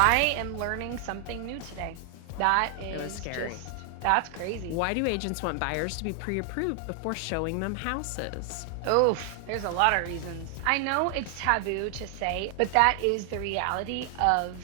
I am learning something new today. That is It was scary. That's crazy. Why do agents want buyers to be pre-approved before showing them houses? Oof, there's a lot of reasons. I know it's taboo to say, but that is the reality of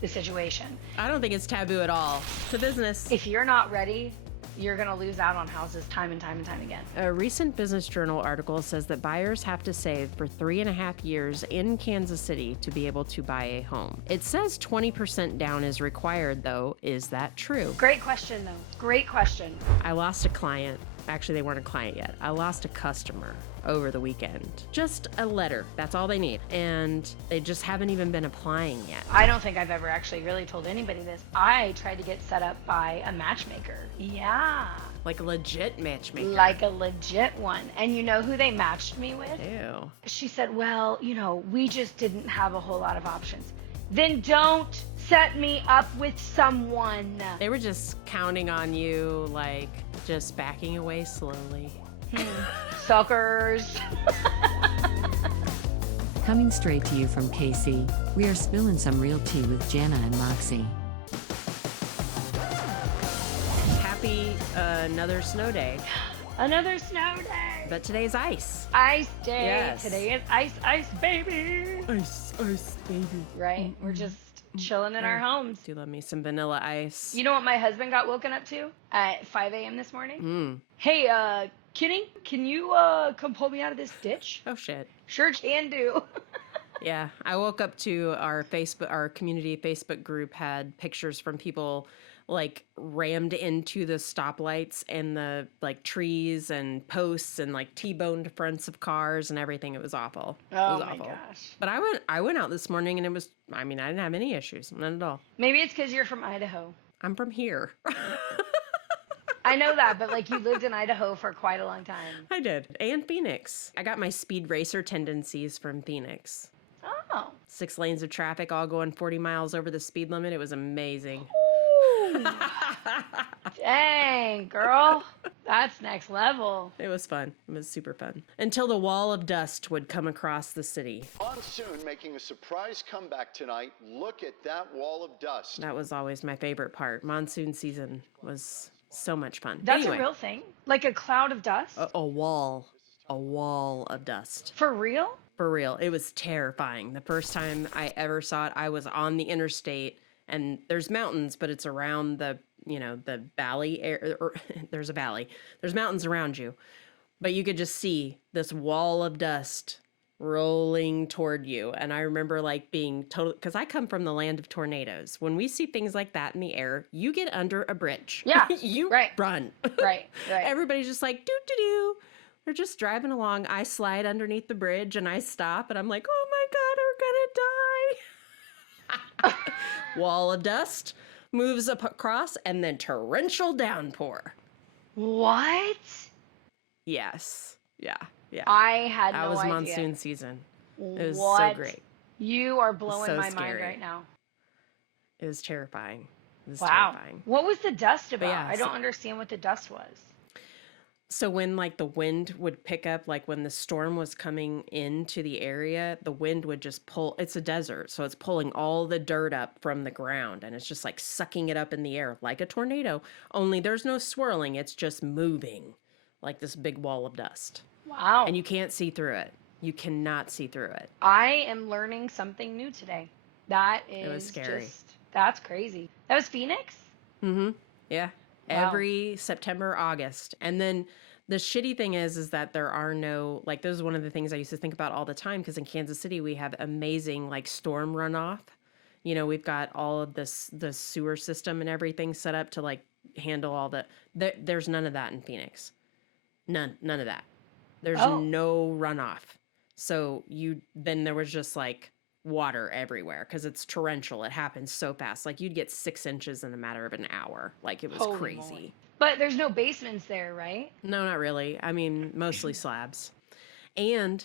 the situation. I don't think it's taboo at all. It's a business. If you're not ready, you're going to lose out on houses time and time and time again. A recent Business Journal article says that buyers have to save for 3.5 years in Kansas City to be able to buy a home. It says 20% down is required, though. Is that true? Great question, though. Great question. I lost a client. Actually, they weren't a client yet. I lost a customer over the weekend. Just a letter. That's all they need. And they just haven't even been applying yet. I don't think I've ever actually really told anybody this. I tried to get set up by a matchmaker. Yeah. Like a legit matchmaker. Like a legit one. And you know who they matched me with? Ew. She said, well, we just didn't have a whole lot of options. Then don't set me up with someone. They were just counting on you, like just backing away slowly. Suckers. Coming straight to you from KC, we are spilling some real tea with Jana and Moxie. Happy another snow day. Another snow day. But today's ice. Ice day. Yes. Today is ice, baby. Ice, baby. Right? We're just chilling in our homes. Do love me some vanilla ice. You know what my husband got woken up to at 5 a.m. this morning? Hey, Kenny, can you come pull me out of this ditch? Oh shit. Sure can do. Yeah, I woke up to our community Facebook group had pictures from people like rammed into the stoplights and the like trees and posts and like T-boned fronts of cars and everything. It was awful. It was my awful. gosh. But I went out this morning and it was, I didn't have any issues, none at all. Maybe it's because you're from Idaho. I'm from here. I know that, but like you lived in Idaho for quite a long time. I did. And Phoenix. I got my speed racer tendencies from Phoenix. Oh. 6 lanes of traffic, all going 40 miles over the speed limit. It was amazing. Dang, girl. That's next level. It was fun. It was super fun. Until the wall of dust would come across the city. Monsoon making a surprise comeback tonight. Look at that wall of dust. That was always my favorite part. Monsoon season was so much fun. That's anyway, a real thing? Like a cloud of dust? a wall of dust. For real? For real. It was terrifying. The first time I ever saw it, I was on the interstate and there's mountains, but it's around the valley there's a valley. There's mountains around you. But you could just see this wall of dust rolling toward you. And I remember like being total, because I come from the land of tornadoes. When we see things like that in the air, you get under a bridge. Yeah. You right. run. Right. Everybody's just like, doo-doo-doo. They're just driving along. I slide underneath the bridge and I stop and I'm like, oh my God, we're gonna die. Wall of dust moves up across and then torrential downpour. What? Yes. Yeah. I had no idea. That was monsoon season. It was What? so great. You are blowing so my scary. mind right now. It was terrifying. It was Wow. terrifying. What was the dust about? yeah, I don't understand what the dust was. So when like the wind would pick up, like when the storm was coming into the area, the wind would just pull. It's a desert, so it's pulling all the dirt up from the ground and it's just like sucking it up in the air like a tornado. Only there's no swirling. It's just moving like this big wall of dust. Wow. And you can't see through it. You cannot see through it. I am learning something new today. That is It was scary. That's crazy. That was Phoenix? Mm-hmm. Yeah. Wow. Every September, August. And then the shitty thing is that there are no, like, this is one of the things I used to think about all the time, because in Kansas City, we have amazing, like, storm runoff. We've got all of this, the sewer system and everything set up to, like, handle all there's none of that in Phoenix. None of that. There's no runoff. So then there was just, like, water everywhere because it's torrential. It happens so fast. Like you'd get 6 inches in a matter of an hour. Like it was Holy crazy. moly. But there's no basements there, right? No, not really. Mostly slabs. And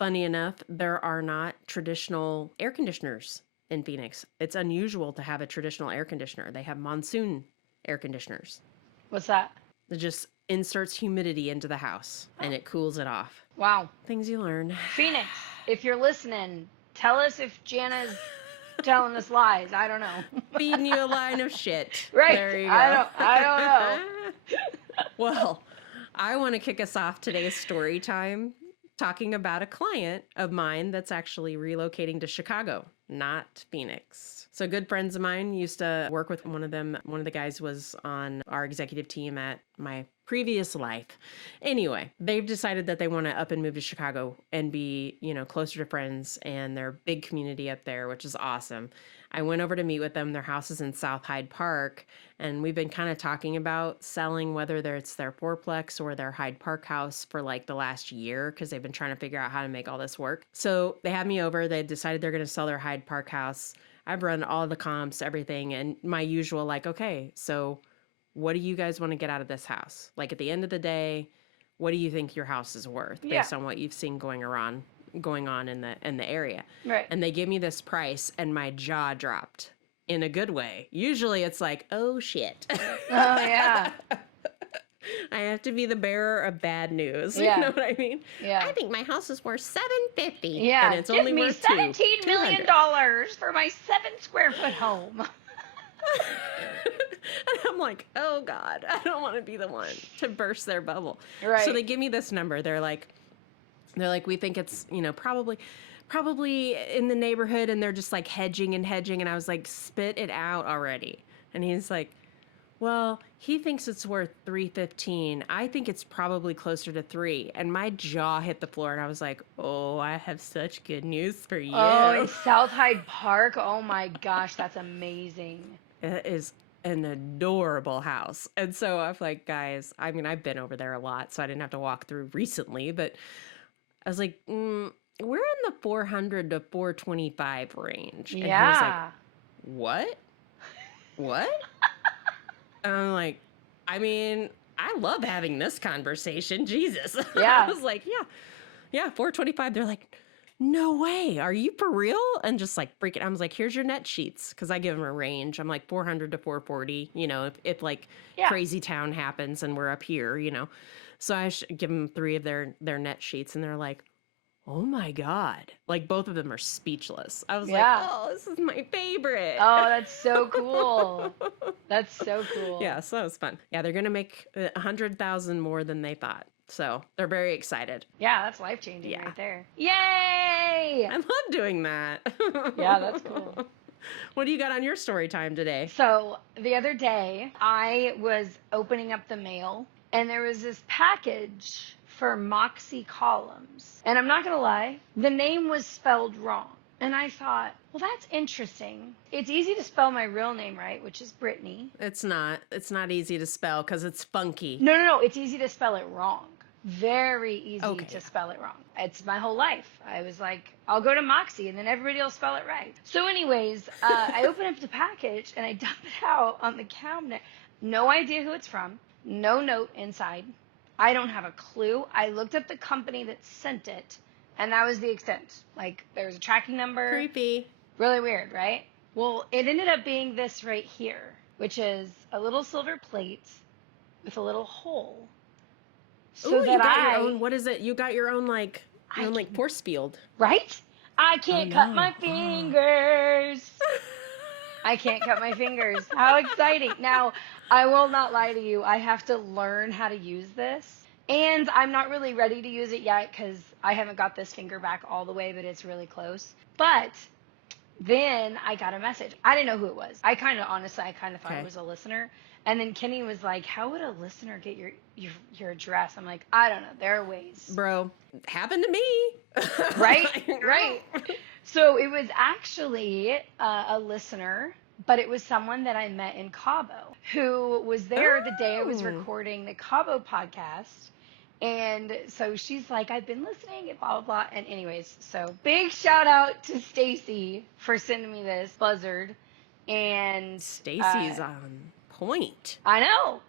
funny enough, there are not traditional air conditioners in Phoenix. It's unusual to have a traditional air conditioner. They have monsoon air conditioners. What's that? It just inserts humidity into the house and it cools it off. Wow. Things you learn. Phoenix, if you're listening, tell us if Jana's telling us lies. I don't know. Feeding you a line of shit. Right. There you go. I don't know. Well, I want to kick us off today's story time talking about a client of mine that's actually relocating to Chicago, not Phoenix. So good friends of mine used to work with one of them. One of the guys was on our executive team at my previous life. Anyway, they've decided that they want to up and move to Chicago and be, closer to friends and their big community up there, which is awesome. I went over to meet with them. Their house is in South Hyde Park, and we've been kind of talking about selling, whether it's their fourplex or their Hyde Park house for like the last year, because they've been trying to figure out how to make all this work. So they had me over. They decided they're going to sell their Hyde Park house. I've run all the comps, everything, and my usual like, okay, so what do you guys want to get out of this house? Like at the end of the day, what do you think your house is worth based on what you've seen going on in the area? Right. And they gave me this price and my jaw dropped in a good way. Usually it's like, oh shit. Oh yeah. I have to be the bearer of bad news. Yeah. You know what I mean? Yeah. I think my house is worth $750. Yeah. And it's Give only me worth $17 million $200. for my 7-square-foot home. And I'm like, oh God, I don't want to be the one to burst their bubble. Right. So they give me this number. They're like, we think it's, probably in the neighborhood, and they're just like hedging. And I was like, spit it out already. And he's like, well, he thinks it's worth $315. I think it's probably closer to $3. And my jaw hit the floor, and I was like, oh, I have such good news for you. Oh, in South Hyde Park. Oh my gosh, that's amazing. It is an adorable house. And so I'm like, guys, I mean, I've been over there a lot, so I didn't have to walk through recently, but I was like, we're in the 400 to 425 range. And he was like, what? And I'm like, I mean, I love having this conversation. Jesus. Yeah. I was like, yeah, 425. They're like, no way. Are you for real? And just like freaking, I was like, here's your net sheets. Cause I give them a range. I'm like 400 to 440, if like crazy town happens and we're up here, so I give them 3 of their net sheets, and they're like, oh my God. Like both of them are speechless. I was like, oh, this is my favorite. Oh, that's so cool. That's so cool. Yeah. So it was fun. Yeah. They're going to make 100,000 more than they thought. So they're very excited. Yeah, that's life-changing right there. Yay! I love doing that. Yeah, that's cool. What do you got on your story time today? So the other day, I was opening up the mail, and there was this package for Moxie columns. And I'm not going to lie, the name was spelled wrong. And I thought, well, that's interesting. It's easy to spell my real name right, which is Brittany. It's not easy to spell because it's funky. No. It's easy to spell it wrong. Very easy to spell it wrong. It's my whole life. I was like, I'll go to Moxie, and then everybody will spell it right. So anyways, I open up the package, and I dump it out on the cabinet. No idea who it's from. No note inside. I don't have a clue. I looked up the company that sent it, and that was the extent. Like, there was a tracking number. Creepy. Really weird, right? Well, it ended up being this right here, which is a little silver plate with a little hole. So Ooh, that you got your own, what is it? You got your own, force field. Right? I can't cut my fingers. I can't cut my fingers. How exciting. Now, I will not lie to you. I have to learn how to use this. And I'm not really ready to use it yet because I haven't got this finger back all the way, but it's really close. But then I got a message. I didn't know who it was. I kind of thought it was a listener. And then Kenny was like, how would a listener get your address? I'm like, I don't know. There are ways. Bro, happened to me. Right. So it was actually a listener, but it was someone that I met in Cabo who was there the day I was recording the Cabo podcast. And so she's like, I've been listening and blah, blah, blah. And anyways, so big shout out to Stacy for sending me this buzzard. And Stacy's on point. I know.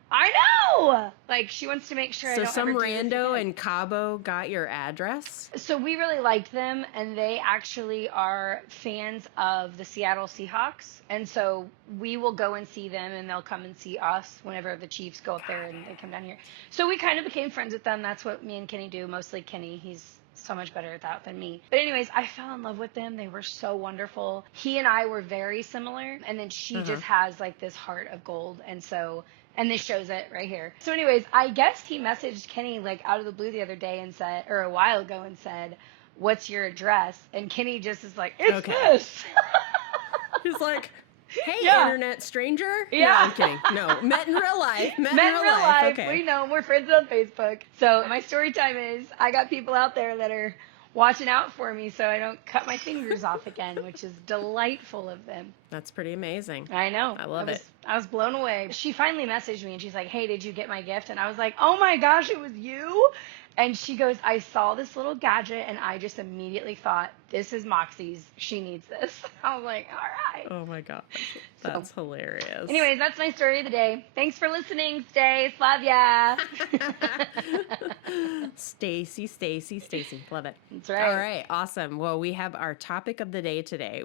Like, she wants to make sure I don't some ever do this rando again. in Cabo got your address? So we really liked them, and they actually are fans of the Seattle Seahawks. And so we will go and see them, and they'll come and see us whenever the Chiefs go up there and they come down here. So we kind of became friends with them. That's what me and Kenny do. Mostly Kenny. He's so much better at that than me. But anyways, I fell in love with them. They were so wonderful. He and I were very similar. And then she just has like this heart of gold. And this shows it right here. So anyways, I guess he messaged Kenny like out of the blue the other day and said, or a while ago, and said, "What's your address?" And Kenny just is like, "It's this." He's like, "Hey, Yeah. internet stranger." Yeah. No, I'm kidding. No, met in real life. Met in real life. Okay. We know, we're friends on Facebook. So my story time is I got people out there that are watching out for me so I don't cut my fingers off again, which is delightful of them. That's pretty amazing. I know. I love it. I was blown away. She finally messaged me and she's like, "Hey, did you get my gift?" And I was like, "Oh my gosh, it was you?" And she goes, "I saw this little gadget and I just immediately thought, this is Moxie's. She needs this." I was like, all right. Oh my gosh. That's hilarious. Anyways, that's my story of the day. Thanks for listening, Stace. Love ya. Stacy. Love it. That's right. All right. Awesome. Well, we have our topic of the day today.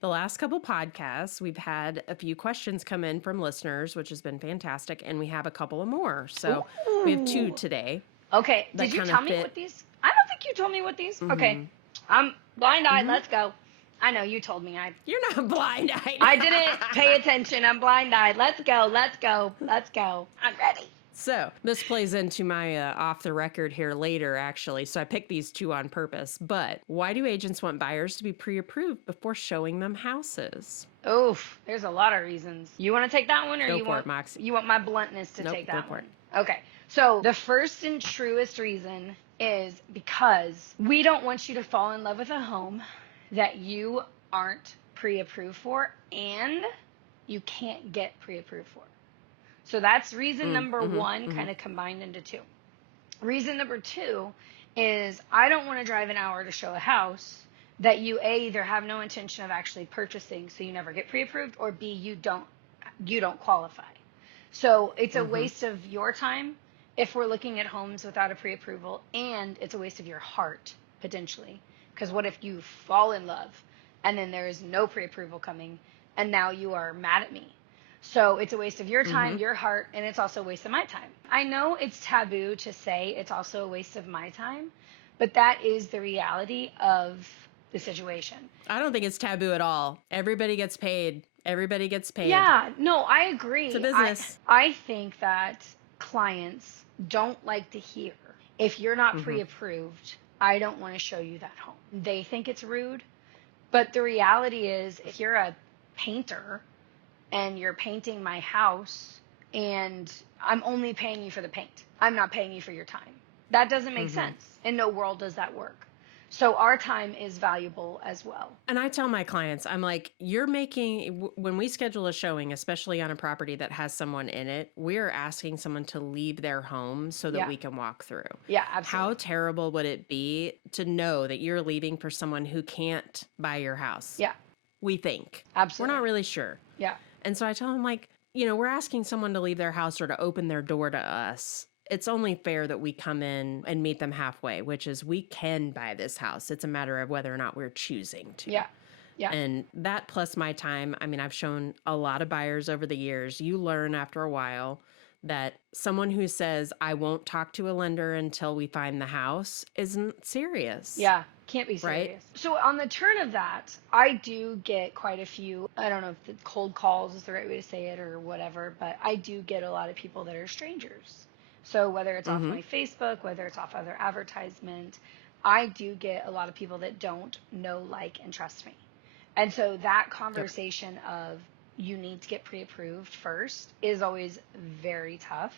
The last couple podcasts, we've had a few questions come in from listeners, which has been fantastic. And we have a couple of more. So we have 2 today. Okay. that Did you kind tell of me fit. what these? I don't think you told me what these. Okay. I'm blind-eyed. Let's go. I know you told me. You're not blind-eyed. I didn't pay attention. I'm blind-eyed. Let's go. I'm ready. So this plays into my off the record here later, actually. So I picked these 2 on purpose. But why do agents want buyers to be pre-approved before showing them houses? Oof, there's a lot of reasons. You want to take that one, or Go you for want it, Moxie. you want my bluntness to Nope, take go that for one? it. Okay. So the first and truest reason is because we don't want you to fall in love with a home that you aren't pre-approved for and you can't get pre-approved for. So that's reason number 1, kind of combined into 2. Reason number 2 is I don't want to drive an hour to show a house that you either have no intention of actually purchasing, so you never get pre-approved, or B, you don't qualify. So it's a waste of your time if we're looking at homes without a pre-approval, and it's a waste of your heart potentially, because what if you fall in love and then there is no pre-approval coming and now you are mad at me? So it's a waste of your time, your heart, and it's also a waste of my time. I know it's taboo to say it's also a waste of my time, but that is the reality of the situation. I don't think it's taboo at all. Everybody gets paid. Yeah, no, I agree. It's a business. I think that clients don't like to hear, if you're not pre-approved, I don't want to show you that home. They think it's rude, but the reality is if you're a painter and you're painting my house and I'm only paying you for the paint, I'm not paying you for your time. That doesn't make sense. In no world does that work. So our time is valuable as well. And I tell my clients, I'm like, when we schedule a showing, especially on a property that has someone in it, we're asking someone to leave their home so that we can walk through. Yeah, absolutely. How terrible would it be to know that you're leaving for someone who can't buy your house? Yeah. We think. Absolutely. We're not really sure. Yeah. And so I tell them, like, we're asking someone to leave their house or to open their door to us. It's only fair that we come in and meet them halfway, which is we can buy this house. It's a matter of whether or not we're choosing to. Yeah. Yeah. And that plus my time, I mean, I've shown a lot of buyers over the years. You learn after a while that someone who says, I won't talk to a lender until we find the house isn't serious. Yeah. Can't be serious. Right? So on the turn of that, I do get quite a few, I don't know if the cold calls is the right way to say it or whatever, but I do get a lot of people that are strangers. So whether it's off my Facebook, whether it's off other advertisement, I do get a lot of people that don't know, like, and trust me. And so that conversation of you need to get pre-approved first is always very tough,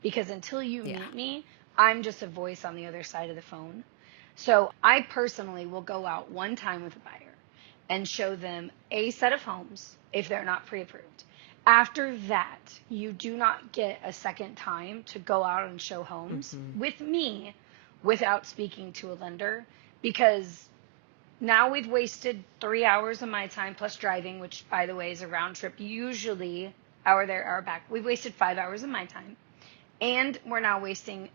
because until you meet me, I'm just a voice on the other side of the phone. So I personally will go out one time with a buyer and show them a set of homes if they're not pre-approved. After that, you do not get a second time to go out and show homes with me without speaking to a lender, because now we've wasted 3 hours of my time plus driving, which, by the way, is a round trip, usually hour there, hour back. We've wasted 5 hours of my time. And we're now wasting,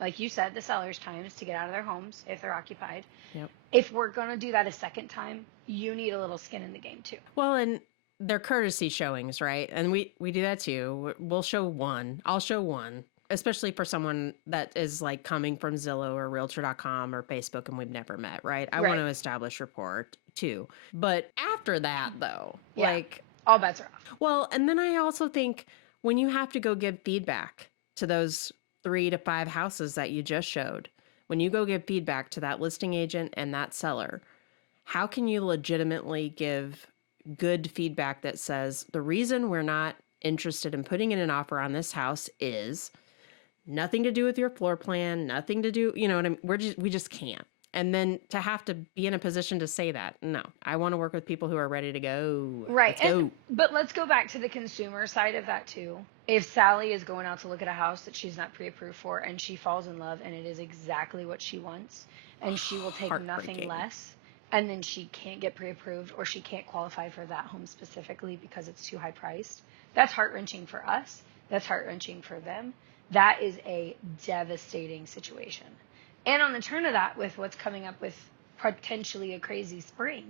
like you said, the seller's times to get out of their homes if they're occupied. Yep. If we're going to do that a second time, you need a little skin in the game too. Well, and they're courtesy showings, right? And we do that too. We'll show one. I'll show one. especially for someone that is like coming from Zillow or Realtor.com or Facebook and we've never met, right? I want to establish rapport too. But after that, though, like all bets are off. Well, and then I also think when you have to go give feedback to those 3 to 5 houses that you just showed, when you go give feedback to that listing agent and that seller, how can you legitimately give good feedback that says the reason we're not interested in putting in an offer on this house is nothing to do with your floor plan, nothing to do, you know what I mean? We just can't. And then to have to be in a position to say that, no, I want to work with people who are ready to go. Right. Let's go. But let's go back to the consumer side of that too. If Sally is going out to look at a house that she's not pre-approved for and she falls in love and it is exactly what she wants and she will take nothing less, and then she can't get pre-approved or she can't qualify for that home specifically because it's too high priced, that's heart-wrenching for us. That's heart-wrenching for them. That is a devastating situation. And on the turn of that, with what's coming up with potentially a crazy spring,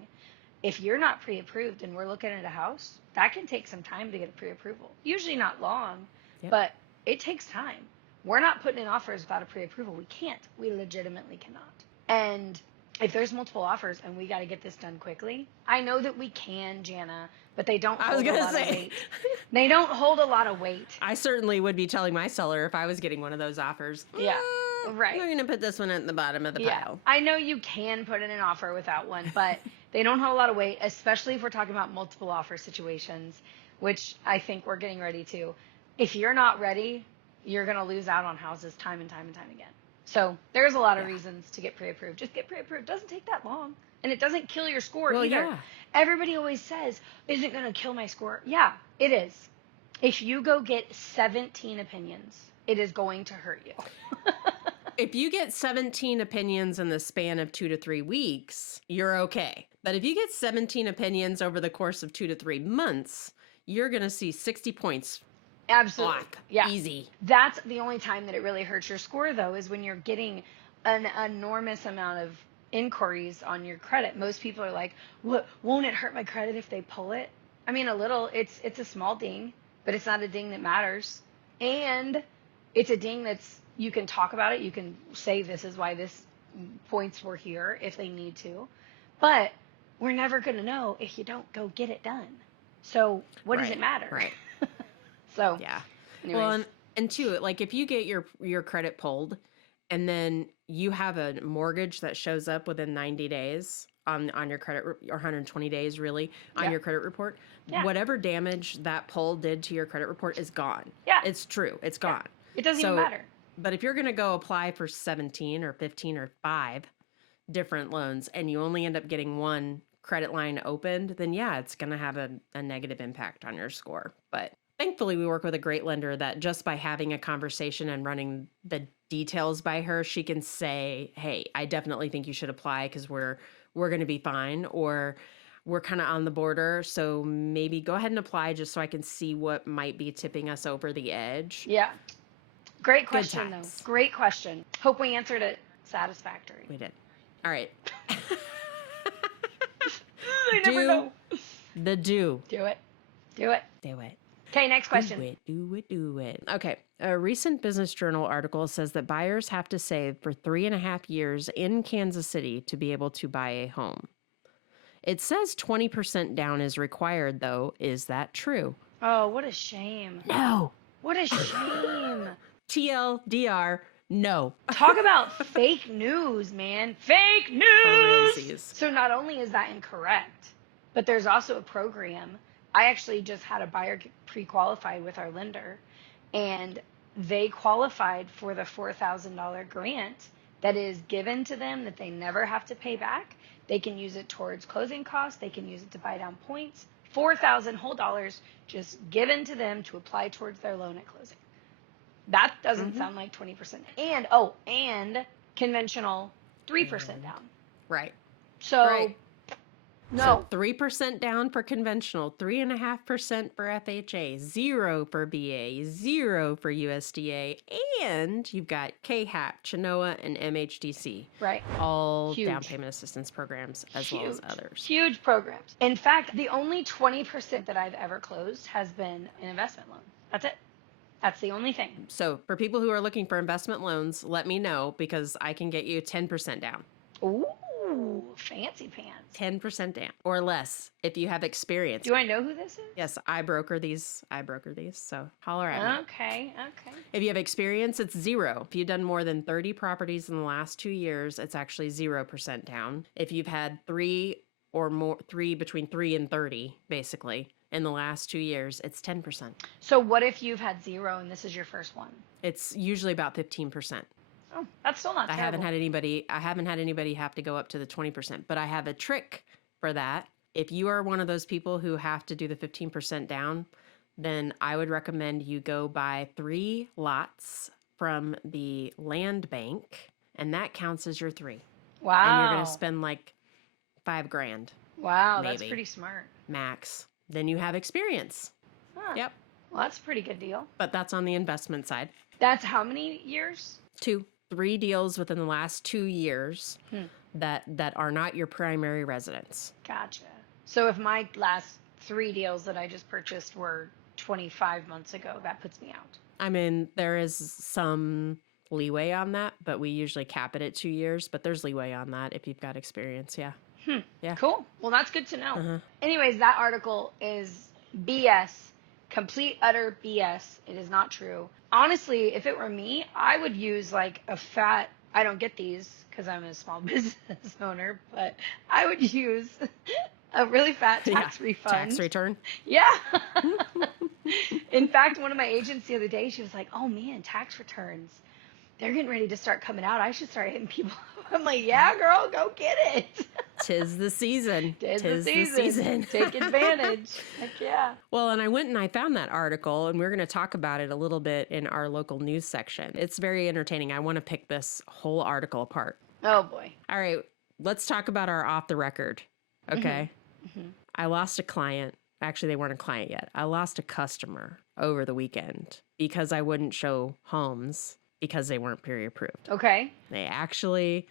if you're not pre-approved and we're looking at a house, that can take some time to get a pre-approval. Usually not long, but it takes time. We're not putting in offers without a pre-approval. We can't. We legitimately cannot. And if there's multiple offers and we got to get this done quickly, I know that we can, Jana, but they don't hold a lot of weight. They don't hold a lot of weight. I certainly would be telling my seller if I was getting one of those offers. Yeah. Right. We're going to put this one at the bottom of the pile. I know you can put in an offer without one, but they don't hold a lot of weight, especially if we're talking about multiple offer situations, which I think we're getting ready to. If you're not ready, you're going to lose out on houses time and time and time again. So there's a lot of reasons to get pre-approved. Just get pre-approved. It doesn't take that long. And it doesn't kill your score either. Yeah. Everybody always says, is it going to kill my score? Yeah, it is. If you go get 17 opinions, it is going to hurt you. If you get 17 opinions in the span of 2 to 3 weeks, you're okay. But if you get 17 opinions over the course of 2 to 3 months, you're going to see 60 points. Absolutely. Off. Yeah. Easy. That's the only time that it really hurts your score, though, is when you're getting an enormous amount of inquiries on your credit. Most people are like, "What? Won't it hurt my credit if they pull it?" I mean, a little. It's a small ding, but it's not a ding that matters. And it's a ding that's, you can talk about it. You can say this is why this points were here if they need to. But we're never going to know if you don't go get it done. So what does it matter? Right. So, yeah. Anyways. Well, and two, like if you get your credit pulled and then you have a mortgage that shows up within 90 days on your credit, or 120 days really on your credit report, whatever damage that pull did to your credit report is gone. Yeah. It's true. It's gone. It doesn't even matter. But if you're going to go apply for 17 or 15 or 5 different loans and you only end up getting one credit line opened, then yeah, it's going to have a negative impact on your score. But thankfully, we work with a great lender that just by having a conversation and running the details by her, she can say, hey, I definitely think you should apply because we're going to be fine, or we're kind of on the border. So maybe go ahead and apply just so I can see what might be tipping us over the edge. Yeah. Great question, though. Great question. Hope we answered it satisfactory. We did. All right. I never know. Do it. Okay, next question. Do it. Okay. A recent Business Journal article says that buyers have to save for 3.5 years in Kansas City to be able to buy a home. It says 20% down is required, though. Is that true? Oh, what a shame. No. What a shame. TLDR, no. Talk about fake news, man. Fake news! So not only is that incorrect, but there's also a program. I actually just had a buyer pre-qualified with our lender, and they qualified for the $4,000 grant that is given to them that they never have to pay back. They can use it towards closing costs. They can use it to buy down points. $4,000 whole dollars just given to them to apply towards their loan at closing. That doesn't sound like 20%. And conventional 3% down. Right. So, no. So 3% down for conventional, 3.5% for FHA, 0 for BA, 0 for USDA, and you've got KHAP, Chenoa, and MHDC. Right. All Huge. down payment assistance programs as well as others. Huge programs. In fact, the only 20% that I've ever closed has been an investment loan. That's it. That's the only thing. So for people who are looking for investment loans, let me know because I can get you 10% down. Ooh, fancy pants. 10% down or less if you have experience. Do I know who this is? Yes, I broker these. So holler at me. Okay. If you have experience, it's 0. If you've done more than 30 properties in the last 2 years, it's actually 0% down. If you've had 3 or more, between 3 and 30, basically, in the last 2 years, it's 10%. So what if you've had 0 and this is your first one? It's usually about 15%. Oh, that's still not terrible. I haven't had anybody have to go up to the 20%, but I have a trick for that. If you are one of those people who have to do the 15% down, then I would recommend you go buy 3 lots from the land bank, and that counts as your 3. Wow. And you're going to spend like $5,000. Wow, maybe, that's pretty smart. max. Then you have experience. Huh. Yep. Well, that's a pretty good deal. But that's on the investment side. That's how many years? 3 deals within the last 2 years that are not your primary residence. Gotcha. So if my last 3 deals that I just purchased were 25 months ago, that puts me out. I mean, there is some leeway on that, but we usually cap it at 2 years. But there's leeway on that if you've got experience. Yeah. Yeah. Cool. Well, that's good to know. Uh-huh. Anyways, that article is BS. Complete, utter BS. It is not true. Honestly, if it were me, I would use like a fat, I don't get these because I'm a small business owner, but I would use a really fat tax refund. Tax return. Yeah. In fact, one of my agents the other day, she was like, oh man, tax returns. They're getting ready to start coming out. I should start hitting people up. I'm like, yeah, girl, go get it. Tis the season. Tis the season. Take advantage. Heck yeah. Well, and I went and I found that article, and we're going to talk about it a little bit in our local news section. It's very entertaining. I want to pick this whole article apart. Oh, boy. All right, let's talk about our off the record. Okay. Mm-hmm. I lost a client. Actually, they weren't a client yet. I lost a customer over the weekend because I wouldn't show homes because they weren't pre-approved. Okay. They actually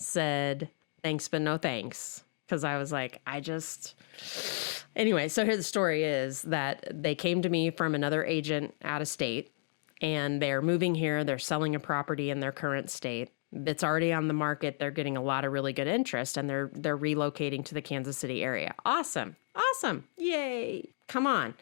said, thanks, but no thanks. Because I was like, Anyway, so here the story is that they came to me from another agent out of state, and they're moving here. They're selling a property in their current state. It's already on the market. They're getting a lot of really good interest, and they're relocating to the Kansas City area. Awesome. Yay. Come on.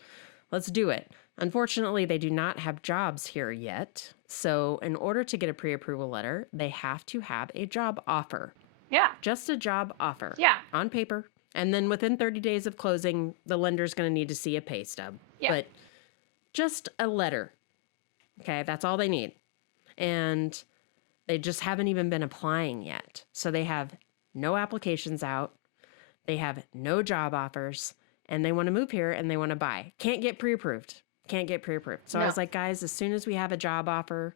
Let's do it. Unfortunately, they do not have jobs here yet. So in order to get a pre-approval letter, they have to have a job offer. Yeah. Just a job offer. Yeah. On paper. And then within 30 days of closing, the lender's going to need to see a pay stub. Yeah. But just a letter. Okay, that's all they need. And they just haven't even been applying yet. So they have no applications out. They have no job offers. And they want to move here and they want to buy. Can't get pre-approved. So No. I was like, guys, as soon as we have a job offer,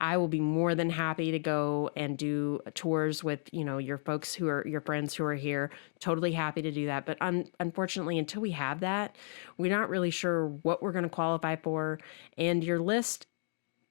I will be more than happy to go and do tours with, your folks who are your friends who are here. Totally happy to do that. But unfortunately, until we have that, we're not really sure what we're going to qualify for. And your list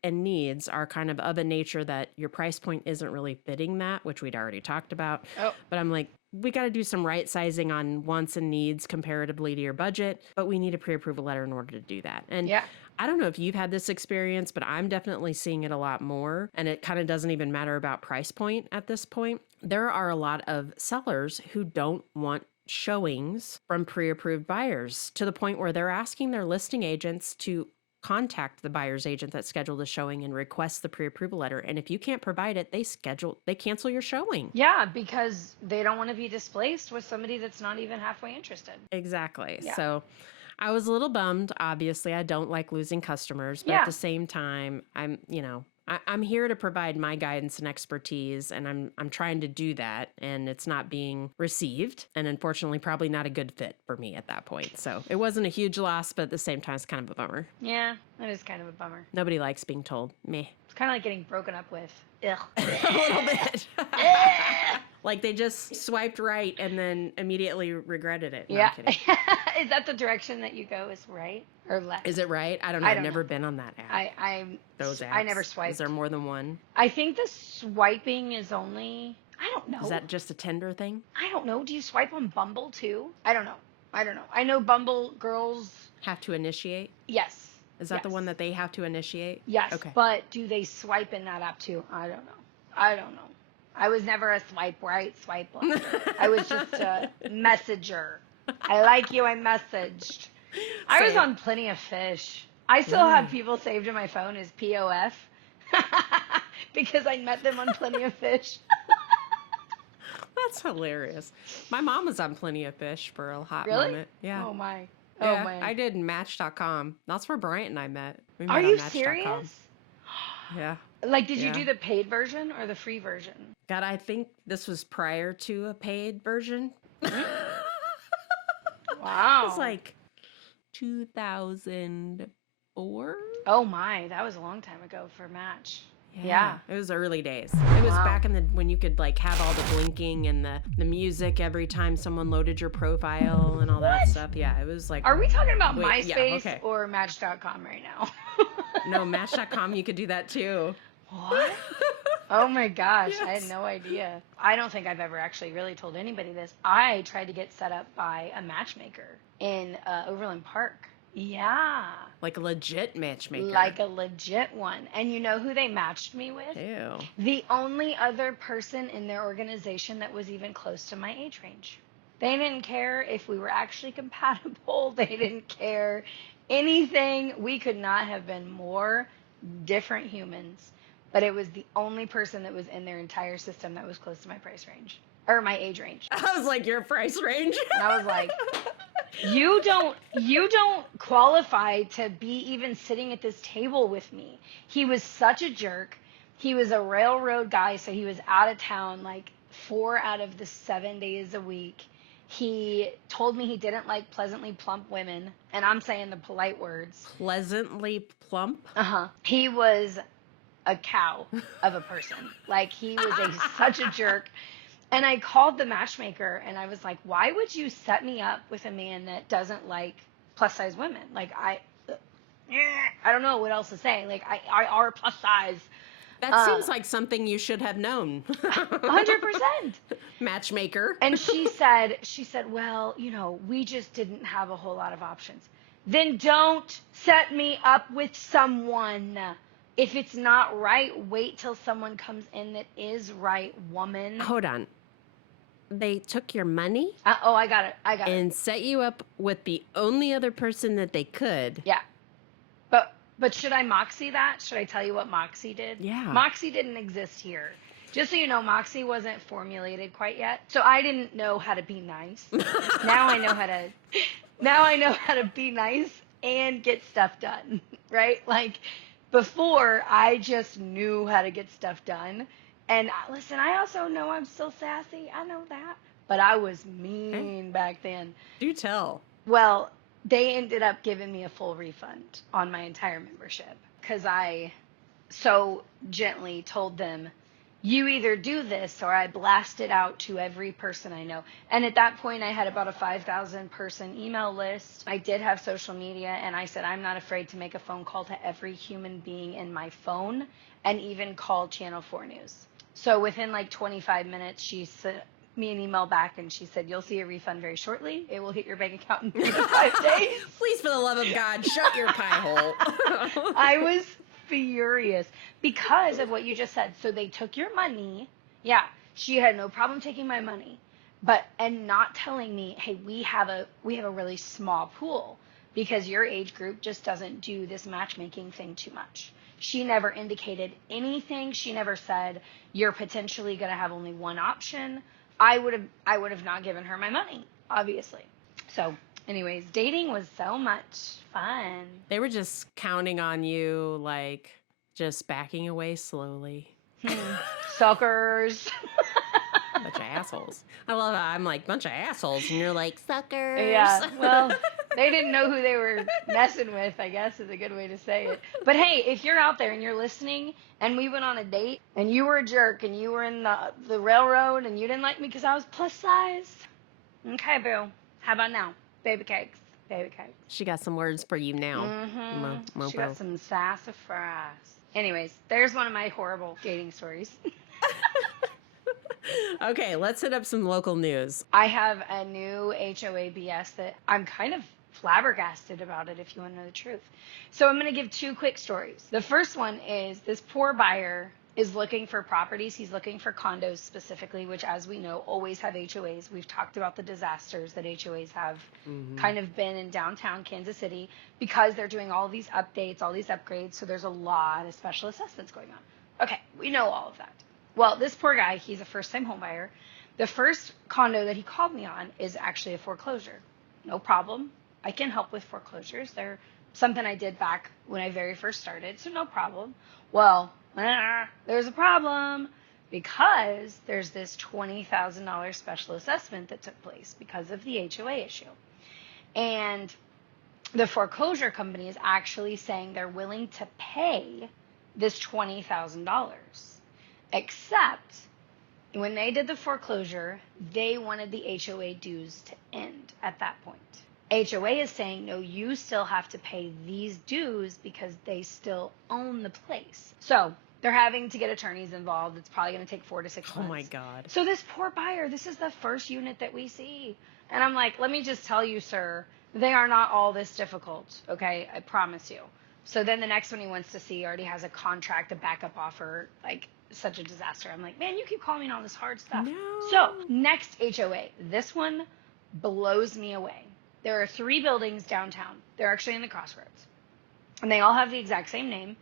and needs are kind of a nature that your price point isn't really fitting that, which we'd already talked about. Oh. But I'm like, we got to do some right sizing on wants and needs comparatively to your budget, but we need a pre-approval letter in order to do that. And Yeah. I don't know if you've had this experience, but I'm definitely seeing it a lot more. And it kind of doesn't even matter about price point at this point. There are a lot of sellers who don't want showings from pre-approved buyers to the point where they're asking their listing agents to contact the buyer's agent that scheduled the showing and request the pre-approval letter. And if you can't provide it, they cancel your showing. Yeah, because they don't want to be displaced with somebody that's not even halfway interested. Exactly. Yeah. So I was a little bummed. Obviously, I don't like losing customers, but Yeah. at the same time, I'm here to provide my guidance and expertise, and I'm trying to do that, and it's not being received, and unfortunately, probably not a good fit for me at that point. So it wasn't a huge loss, but at the same time, it's kind of a bummer. Yeah, that is kind of a bummer. Nobody likes being told, meh. It's kind of like getting broken up with. Ugh. A little bit. Like they just swiped right and then immediately regretted it. No, Yeah. I'm kidding. Is that the direction that you go, is right or left? Is it right? I don't know. I I've don't never know. been on that app. I Those apps. I never swiped. Is there more than one? I think the swiping is only, I don't know. Is that just a Tinder thing? I don't know. Do you swipe on Bumble too? I don't know. I know Bumble girls, Have to initiate? yes. Is that the Yes. one that they have to initiate? Yes, Okay. but do they swipe in that app too? I don't know. I was never a swipe right, swipe left. I was just a messenger. I like you, I messaged. I was Same. on Plenty of Fish. I still have people saved in my phone as POF because I met them on Plenty of Fish. That's hilarious. My mom was on Plenty of Fish for a hot Really? moment. Yeah. Oh my. Oh Yeah, man. I did Match.com. That's where Bryant and I met. We Are met on you Match.com. serious? Yeah. Like, did you Yeah. do the paid version or the free version? God, I think this was prior to a paid version. Wow. It's like 2004. Oh my, that was a long time ago for Match. Yeah. It was early days. It was Wow. back in the when you could like have all the blinking and the music every time someone loaded your profile and all that stuff. Yeah, it was like Are we talking about Wait, yeah, MySpace okay. or Match.com right now? No, Match.com you could do that too. What? Oh my gosh, I had Yes. no idea. I don't think I've ever actually really told anybody this. I tried to get set up by a matchmaker in Overland Park. Yeah. Like a legit matchmaker. Like a legit one. And you know who they matched me with? Ew. The only other person in their organization that was even close to my age range. They didn't care if we were actually compatible. They didn't care anything. We could not have been more different humans. But it was the only person that was in their entire system that was close to my price range. Or my age range. I was like, your price range? And I was like, you don't qualify to be even sitting at this table with me. He was such a jerk. He was a railroad guy, so he was out of town like 4 out of the 7 days a week. He told me he didn't like pleasantly plump women, and I'm saying the polite words. Pleasantly plump? Uh-huh. He was a cow of a person. Like, he was such a jerk. And I called the matchmaker and I was like, why would you set me up with a man that doesn't like plus size women? Like, I don't know what else to say. Like, I are plus size. That seems like something you should have known. 100%. Matchmaker. And she said, well, you know, we just didn't have a whole lot of options. Then don't set me up with someone. If it's not right, wait till someone comes in that is right, woman. Hold on. They took your money I got it. and set you up with the only other person that they could. Yeah. But should I Moxie that? Should I tell you what Moxie did? Yeah. Moxie didn't exist here. Just so you know, Moxie wasn't formulated quite yet. So I didn't know how to be nice. Now I know how to be nice and get stuff done, right? Like, before, I just knew how to get stuff done. And listen, I also know I'm still sassy. I know that. But I was mean back then. Do tell. Well, they ended up giving me a full refund on my entire membership because I so gently told them, you either do this or I blast it out to every person I know. And at that point, I had about a 5,000 person email list. I did have social media, and I said, I'm not afraid to make a phone call to every human being in my phone and even call Channel 4 News. So within like 25 minutes, she sent me an email back and she said, you'll see a refund very shortly. It will hit your bank account in 3 to 5 days. Please, for the love of God, shut your pie hole. I was furious because of what you just said. So they took your money. Yeah, she had no problem taking my money, and not telling me, hey, we have a really small pool because your age group just doesn't do this matchmaking thing too much. She never indicated anything. She never said you're potentially going to have only one option. I would have not given her my money, obviously. So, anyways, dating was so much fun. They were just counting on you, like, just backing away slowly. Suckers. Bunch of assholes. I love how I'm like, bunch of assholes, and you're like, suckers. Yeah, well, they didn't know who they were messing with, I guess is a good way to say it. But hey, if you're out there and you're listening and we went on a date and you were a jerk and you were in the railroad and you didn't like me because I was plus size, okay, boo. How about now? Baby cakes. Baby cakes. She got some words for you now. Mm-hmm. She got some sassafras. Anyways, there's one of my horrible dating stories. Okay, let's hit up some local news. I have a new HOA BS that I'm kind of flabbergasted about it, if you want to know the truth. So I'm going to give 2 quick stories. The first one is this poor buyer is looking for properties. He's looking for condos specifically, which, as we know, always have HOAs. We've talked about the disasters that HOAs have kind of been in downtown Kansas City because they're doing all these updates, all these upgrades. So there's a lot of special assessments going on. Okay, we know all of that. Well, this poor guy, he's a first-time home buyer. The first condo that he called me on is actually a foreclosure. No problem. I can help with foreclosures. They're something I did back when I very first started, so no problem. Well, there's a problem because there's this $20,000 special assessment that took place because of the HOA issue. And the foreclosure company is actually saying they're willing to pay this $20,000. Except when they did the foreclosure, they wanted the HOA dues to end at that point. HOA is saying, no, you still have to pay these dues because they still own the place. So they're having to get attorneys involved. It's probably going to take 4 to 6 months. Oh my God. So this poor buyer, this is the first unit that we see. And I'm like, let me just tell you, sir, they are not all this difficult. Okay. I promise you. So then the next one he wants to see already has a contract, a backup offer, like such a disaster. I'm like, man, you keep calling me on this hard stuff. No. So next HOA, this one blows me away. There are 3 buildings downtown. They're actually in the crossroads. And they all have the exact same name.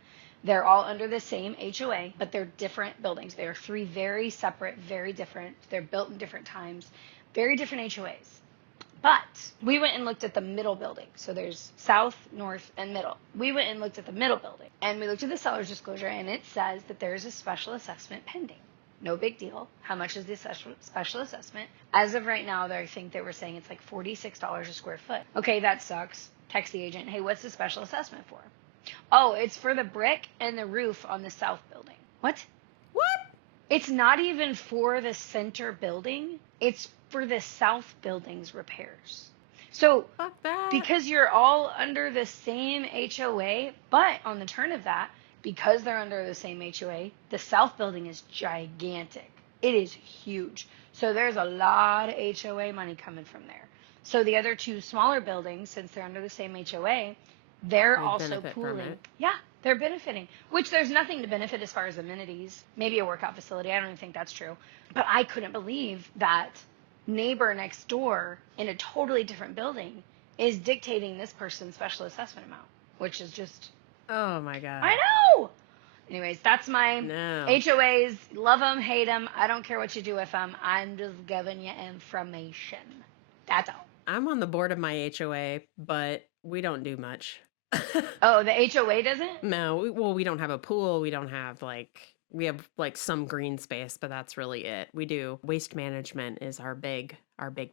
They're all under the same HOA, but they're different buildings. They are 3 very separate, very different. They're built in different times, very different HOAs. But we went and looked at the middle building. So there's south, north, and middle. We went and looked at the middle building. And we looked at the seller's disclosure, and it says that there's a special assessment pending. No big deal. How much is the special assessment? As of right now, I think they were saying it's like $46 a square foot. Okay, that sucks. Text the agent. Hey, what's the special assessment for? Oh, it's for the brick and the roof on the south building. What? What? It's not even for the center building. It's for the south building's repairs. So, Fuck that. because you're all under the same HOA, but on the turn of that, because they're under the same HOA, the south building is gigantic. It is huge. So there's a lot of HOA money coming from there. So the other 2 smaller buildings, since they're under the same HOA, they're also pooling. Yeah, they're benefiting, which there's nothing to benefit as far as amenities. Maybe a workout facility. I don't even think that's true. But I couldn't believe that neighbor next door in a totally different building is dictating this person's special assessment amount, which is just... Oh my God. I know. Anyways, that's my HOAs. Love them, hate them. I don't care what you do with them. I'm just giving you information. That's all. I'm on the board of my HOA, but we don't do much. Oh, the HOA doesn't? No, we don't have a pool. We don't have we have some green space, but that's really it. We do waste management is our big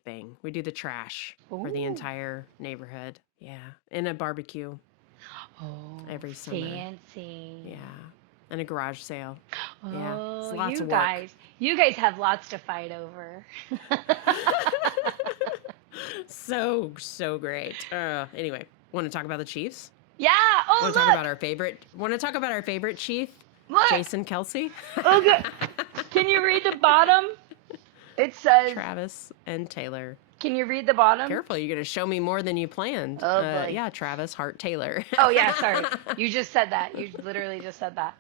thing. We do the trash for the entire neighborhood. Yeah. And a barbecue. Oh, every summer. Fancy. Yeah. And a garage sale. Oh, yeah. It's lots you of guys. work. You guys have lots to fight over. So great. Anyway, want to talk about the Chiefs? Yeah. Oh, Want to talk about our favorite? Want to talk about our favorite Chief? Look. Jason Kelsey. Okay. Can you read the bottom? It says Travis and Taylor. Can you read the bottom? Careful, you're going to show me more than you planned. Oh, boy. Yeah, Travis Hart Taylor. Oh, yeah, sorry. You just said that. You literally just said that.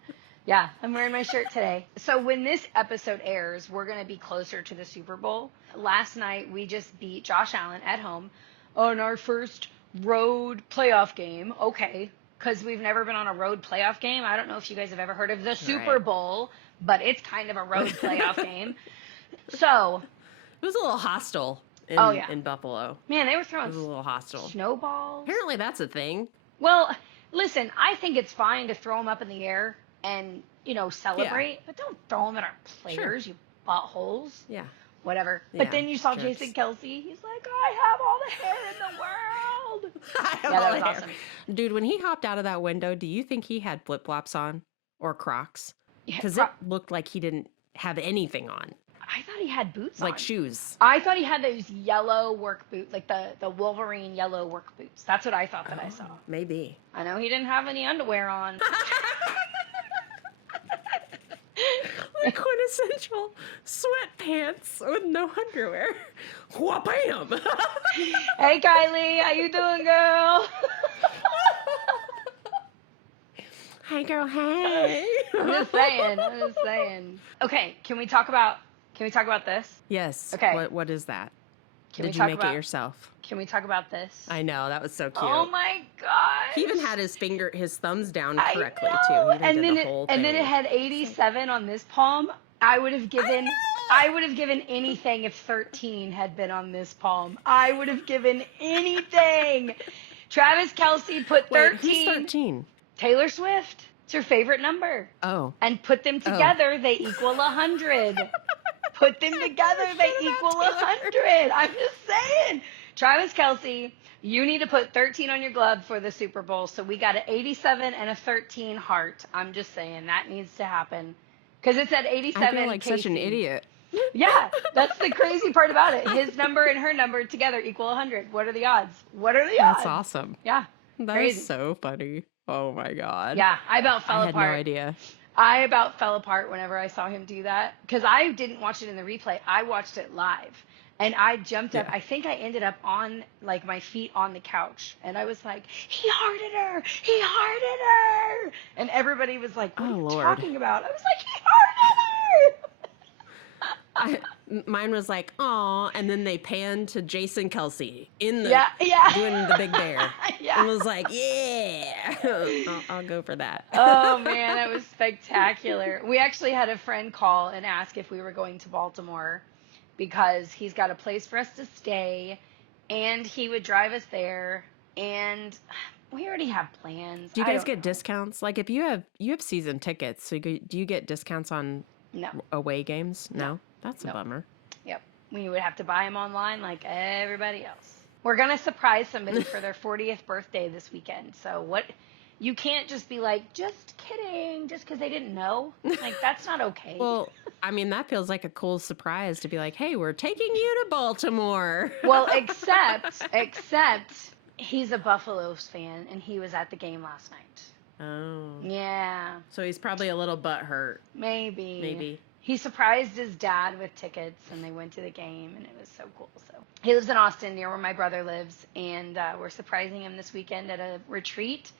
Yeah, I'm wearing my shirt today. So when this episode airs, we're going to be closer to the Super Bowl. Last night, we just beat Josh Allen at home on our first road playoff game. Okay, because we've never been on a road playoff game. I don't know if you guys have ever heard of the Super Bowl, but it's kind of a road playoff game. So it was a little hostile. In Buffalo. Man, they were throwing it was a little hostile. Snowballs. Apparently that's a thing. Well, listen, I think it's fine to throw them up in the air and, celebrate, but don't throw them at our players, you buttholes. Yeah. Whatever. Yeah, but then you saw jerks. Jason Kelsey. He's like, I have all the hair in the world. That was awesome. Dude, when he hopped out of that window, do you think he had flip-flops on or Crocs? Because Yeah, it looked like he didn't have anything on. I thought he had boots on. Like shoes. I thought he had those yellow work boots, like the Wolverine yellow work boots. That's what I thought that I saw. Maybe. I know he didn't have any underwear on. quintessential sweatpants with no underwear. Wha-bam! Hey, Kylie, how you doing, girl? Hey, girl, hey. I'm just saying. I'm just saying. Okay, can we talk about this? Yes. Okay. What is that? Can Did we you talk make about it yourself? Can we talk about this? I know, that was so cute. Oh my gosh. He even had his thumbs down I correctly know. too. He even and did then the whole thing. And then it had 87 on this palm. I would have given anything if 13 had been on this palm. I would have given anything. Travis Kelce put 13. Wait, who's 13? Taylor Swift. It's her favorite number. Oh. And put them together, they equal 100. Put them together, they equal 100. I'm just saying. Travis Kelce, you need to put 13 on your glove for the Super Bowl. So we got an 87 and a 13 heart. I'm just saying that needs to happen. Because it's at 87. I feel like such an idiot. Yeah, that's the crazy part about it. His number and her number together equal 100. What are the odds? What are the odds? That's awesome. Yeah. That crazy. is so funny. Oh my God. Yeah, I about fell I had apart. no idea. I about fell apart whenever I saw him do that because I didn't watch it in the replay. I watched it live and I jumped up. Yeah. I think I ended up on like my feet on the couch and I was like, he hearted her. He hearted her. And everybody was like, what are you Lord. talking about? I was like, he hearted her. Mine was like, aw, and then they panned to Jason Kelce in the Yeah. doing the big bear. Yeah. And was like, yeah, I'll go for that. Oh man, that was spectacular. We actually had a friend call and ask if we were going to Baltimore because he's got a place for us to stay and he would drive us there and we already have plans. Do you guys get discounts? Like if you have season tickets, so do you get discounts on No. away games? No? That's a No. bummer. Yep. We would have to buy them online like everybody else. We're going to surprise somebody for their 40th birthday this weekend. So you can't just be like, just kidding, just because they didn't know. Like, that's not okay. Well, I mean, that feels like a cool surprise to be like, hey, we're taking you to Baltimore. Well, except he's a Buffaloes fan and he was at the game last night. Oh. Yeah. So he's probably a little butthurt. Maybe. He surprised his dad with tickets and they went to the game and it was so cool. So he lives in Austin near where my brother lives and we're surprising him this weekend at a retreat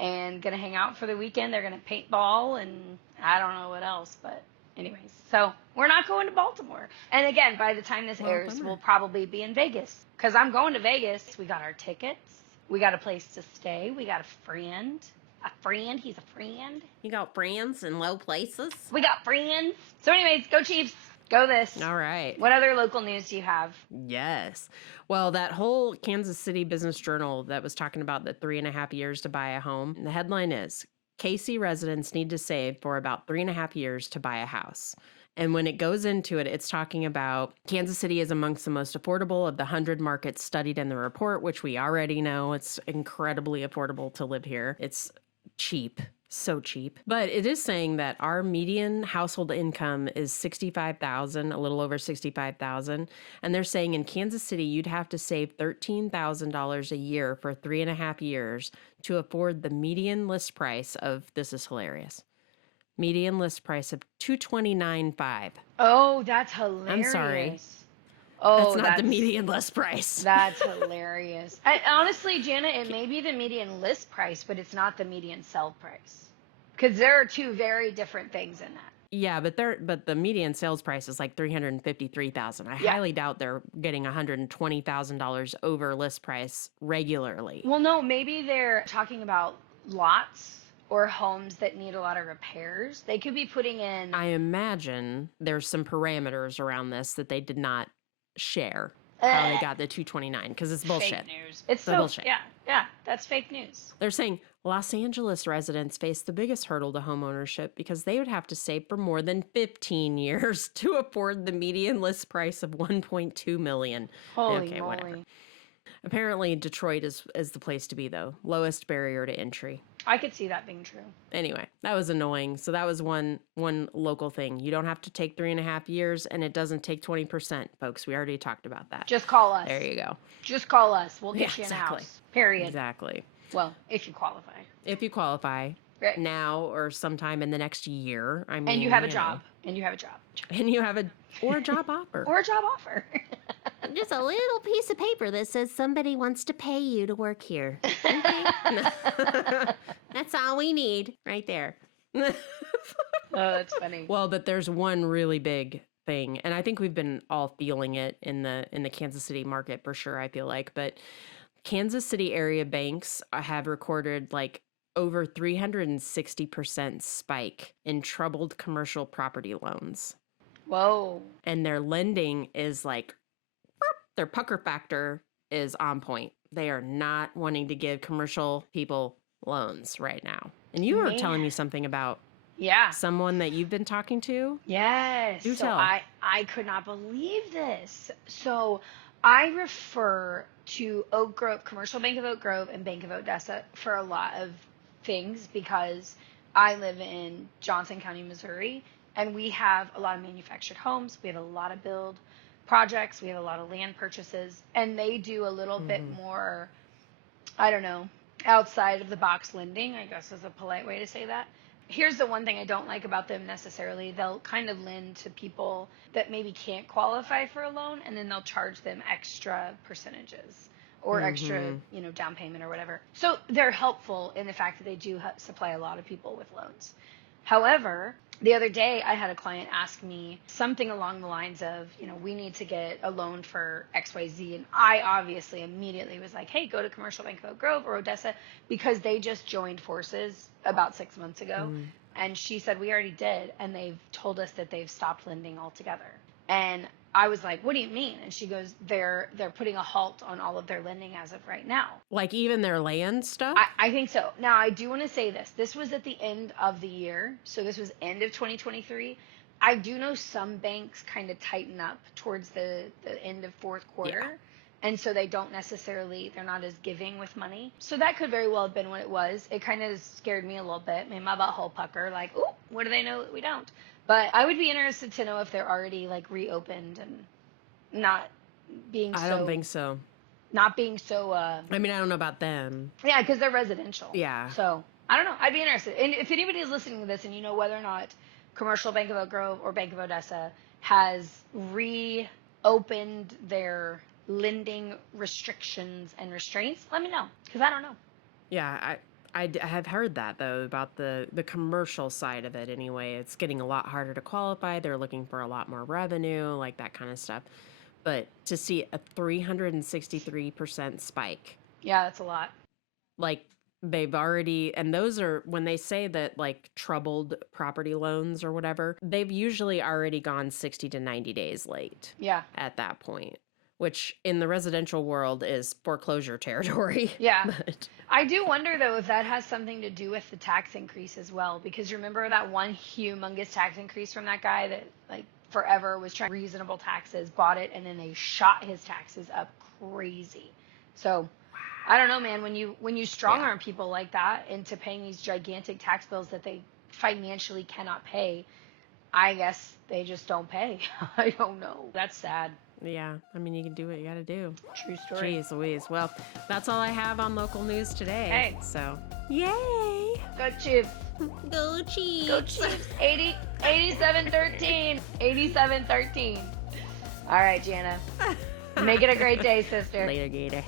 and gonna hang out for the weekend. They're gonna paintball and I don't know what else, but anyways. So we're not going to Baltimore. And again, by the time this airs, bummer. we'll probably be in Vegas because I'm going to Vegas. We got our tickets. We got a place to stay. We got a friend. He's a friend. You got friends in low places? We got friends. So anyways, go Chiefs. Go this. All right. What other local news do you have? Yes. Well, that whole Kansas City Business Journal that was talking about the 3.5 years to buy a home, the headline is, KC residents need to save for about 3.5 years to buy a house. And when it goes into it, it's talking about Kansas City is amongst the most affordable of the 100 markets studied in the report, which we already know. It's incredibly affordable to live here. It's cheap, so cheap. But it is saying that our median household income is $65,000, a little over $65,000. And they're saying in Kansas City, you'd have to save $13,000 a year for 3.5 years to afford the median list price of, this is hilarious, median list price of $229,500. Oh, that's hilarious. I'm sorry. Oh, that's not the median list price. That's hilarious. Honestly, Janet, it may be the median list price, but it's not the median sell price. Because there are two very different things in that. Yeah, but the median sales price is like $353,000. I highly doubt they're getting $120,000 over list price regularly. Well, no, maybe they're talking about lots or homes that need a lot of repairs. They could be putting in. I imagine there's some parameters around this that they did not share. How they got the 229 because it's bullshit. Fake news. It's so bullshit. Yeah, that's fake news. They're saying Los Angeles residents face the biggest hurdle to homeownership because they would have to save for more than 15 years to afford the median list price of $1.2 million. Holy moly. Whatever. Apparently, Detroit is the place to be, though. Lowest barrier to entry. I could see that being true. Anyway, that was annoying. So that was one local thing. You don't have to take 3.5 years, and it doesn't take 20%, folks. We already talked about that. Just call us. There you go. Just call us. We'll get you in a house. Period. Exactly. Well, if you qualify. If you qualify. Right. Now or sometime in the next year. I mean, and you have a job. And you have a job. And you have a job offer. Or a job offer. Just a little piece of paper that says somebody wants to pay you to work here. Okay? That's all we need right there. Oh, that's funny. Well, but there's one really big thing, and I think we've been all feeling it in the Kansas City market for sure, I feel like, but Kansas City area banks have recorded like over 360% spike in troubled commercial property loans. Whoa. And their lending is like, their pucker factor is on point. They are not wanting to give commercial people loans right now. And you were telling me something about someone that you've been talking to? Yes. Do so tell. I could not believe this. So I refer to Oak Grove, Commercial Bank of Oak Grove and Bank of Odessa for a lot of things because I live in Johnson County, Missouri, and we have a lot of manufactured homes. We have a lot of build projects. We have a lot of land purchases, and they do a little bit more, I don't know, outside of the box lending, I guess is a polite way to say that. Here's the one thing I don't like about them necessarily. They'll kind of lend to people that maybe can't qualify for a loan, and then they'll charge them extra percentages or extra, down payment or whatever. So they're helpful in the fact that they do supply a lot of people with loans. However, the other day I had a client ask me something along the lines of, we need to get a loan for XYZ. And I obviously immediately was like, hey, go to Commercial Bank of Oak Grove or Odessa, because they just joined forces about 6 months ago. And she said, we already did. And they've told us that they've stopped lending altogether. And I was like, what do you mean? And she goes, they're putting a halt on all of their lending as of right now. Like even their land stuff? I think so. Now, I do want to say this. This was at the end of the year. So this was end of 2023. I do know some banks kind of tighten up towards the end of fourth quarter. Yeah. And so they're not as giving with money. So that could very well have been what it was. It kind of scared me a little bit, made my butthole pucker, like, ooh, what do they know that we don't? But I would be interested to know if they're already like reopened and not being I don't think so. Not being so... I mean, I don't know about them. Yeah, because they're residential. Yeah. So, I don't know. I'd be interested. And if anybody is listening to this and you know whether or not Commercial Bank of Oak Grove or Bank of Odessa has reopened their lending restrictions and restraints, let me know, because I don't know. Yeah, I have heard that, though, about the commercial side of it anyway. It's getting a lot harder to qualify. They're looking for a lot more revenue, like that kind of stuff. But to see a 363% spike. Yeah, that's a lot. Like, they've already, and those are, when they say that, like, troubled property loans or whatever, they've usually already gone 60 to 90 days late. Yeah. At that point. Which in the residential world is foreclosure territory. Yeah. But I do wonder, though, if that has something to do with the tax increase as well. Because remember that one humongous tax increase from that guy that, like, forever was trying reasonable taxes, bought it, and then they shot his taxes up crazy. So, I don't know, man. When you strong-arm people like that into paying these gigantic tax bills that they financially cannot pay, I guess they just don't pay. I don't know. That's sad. Yeah, I mean, you can do what you gotta do. True story. Jeez Louise. Well, that's all I have on local news today. Hey. So, yay! Go Chiefs. Go Chiefs. Go Chiefs. 87-13. 87-13. All right, Jana. Make it a great day, sister. Later, Gator.